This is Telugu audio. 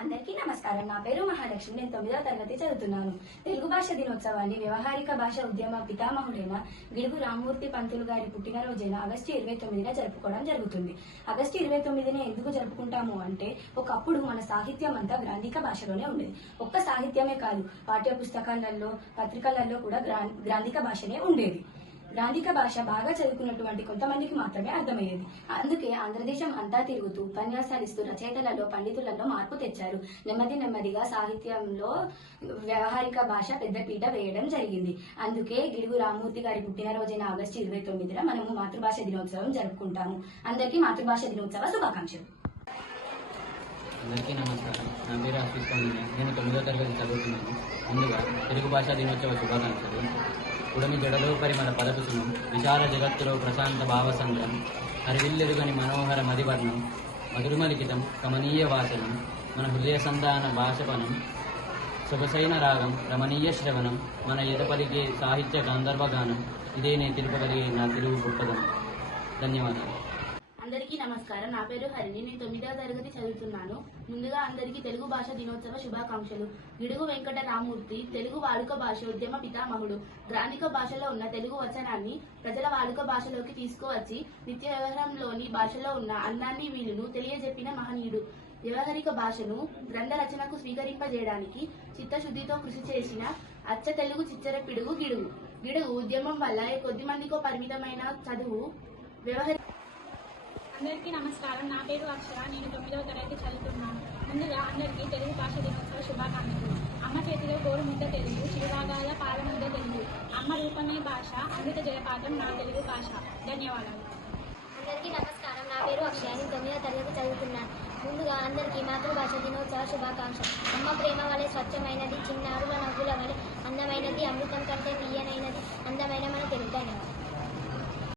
అందరికీ నమస్కారం. నా పేరు మహాలక్ష్మి. నేను తొమ్మిదవ తరగతి చదువుతున్నాను. తెలుగు భాష దినోత్సవాన్ని వ్యవహారిక భాష ఉద్యమ పితామహుడైన గిడుగు రామ్మూర్తి పంతులు గారి పుట్టినరోజైన ఆగస్టు ఇరవై తొమ్మిదిన జరుపుకోవడం జరుగుతుంది. ఆగస్టు ఇరవై తొమ్మిదిన ఎందుకు జరుపుకుంటాము అంటే ఒకప్పుడు మన సాహిత్యం అంతా గ్రాంధిక భాషలోనే ఉండేది. ఒక్క సాహిత్యమే కాదు పాఠ్య పుస్తకాలలో పత్రికలలో కూడా గ్రాంధిక భాషనే ఉండేది. గ్రాంధిక భాష బాగా చదువుకున్నటువంటి కొంతమందికి మాత్రమే అర్థమయ్యేది. అందుకే ఆంధ్రదేశం అంతా తిరుగుతూ ఉపన్యాసాలు ఇస్తూ రచయితలలో పండితులలో మార్పు తెచ్చారు. నెమ్మది నెమ్మదిగా సాహిత్యంలో వ్యవహారిక భాష పెద్దపీట వేయడం జరిగింది. అందుకే గిడుగు రామూర్తి గారి పుట్టినరోజైన ఆగస్టు ఇరవై తొమ్మిదిన మనము మాతృభాష దినోత్సవం జరుపుకుంటాము. అందరికీ మాతృభాష దినోత్సవ శుభాకాంక్షలు. అందరికీ నమస్కారం. నా పేరు అశ్విత్ నేను తొమ్మిదో తరగతి చదువుతున్నాను. ముందుగా తెలుగు భాషా దినోత్సవ శుభాకాంక్షలు. కుడమి జడలో పరిమళ పదకుసుమం విశాల జగత్తులో ప్రశాంత భావసంద్రం. హరివిల్లెరుగని మనోహర మదివర్ణం మధురమలిఖితం కమనీయ వాసనం. మన హృదయ సంధాన భాషపనం. సొగసైన రాగం రమణీయ శ్రవణం. మన ఎదపలిగే సాహిత్య గాంధర్వగానం. ఇదే నేను తెలుపగలిగే నా తెలుగు గొప్పదనం. ధన్యవాదాలు. అందరికీ నమస్కారం. నా పేరు హరిణి. నేను తొమ్మిదవ తరగతి చదువుతున్నాను. ముందుగా అందరికీ తెలుగు భాష దినోత్సవ శుభాకాంక్షలు. గిడుగు వెంకట రామూర్తి తెలుగు వాడుక భాష ఉద్యమ పితామహుడు. గ్రాంధిక భాషలో ఉన్న తెలుగు వచనాన్ని ప్రజల వాడుక భాషలోకి తీసుకువచ్చి నిత్య వ్యవహారంలోని భాషలో ఉన్న అందాన్ని వీలును తెలియజెప్పిన మహనీయుడు. వ్యవహారిక భాషను గ్రంథ రచనకు స్వీకరింపజేయడానికి చిత్తశుద్ధితో కృషి చేసిన అచ్చ తెలుగు చిచ్చర పిడుగు గిడుగు. గిడుగు ఉద్యమం వల్ల కొద్ది మందికో పరిమితమైన చదువు వ్యవహరి అందరికీ నమస్కారం. నా పేరు అక్షర. నేను తొమ్మిదవ తరగతి చదువుతున్నాను. ముందుగా అందరికీ తెలుగు భాష దినోత్సవ శుభాకాంక్షలు. అమ్మ చేతిలో గోరు ముద్ద తెలుగు చిరుభాగాల పాల ముద్ద తెలుగు. అమ్మ రూపమే భాష అమృత జయపాఠం నా తెలుగు భాష. ధన్యవాదాలు. అందరికీ నమస్కారం. నా పేరు అక్షయ నేను తొమ్మిదవ తరగతి చదువుతున్నాను. ముందుగా అందరికీ మాతృభాష దినోత్సవ శుభాకాంక్షలు. అమ్మ ప్రేమ వలె స్వచ్ఛమైనది చిన్నారుల నవ్వుల వలె అందమైనది అమృతం కంటే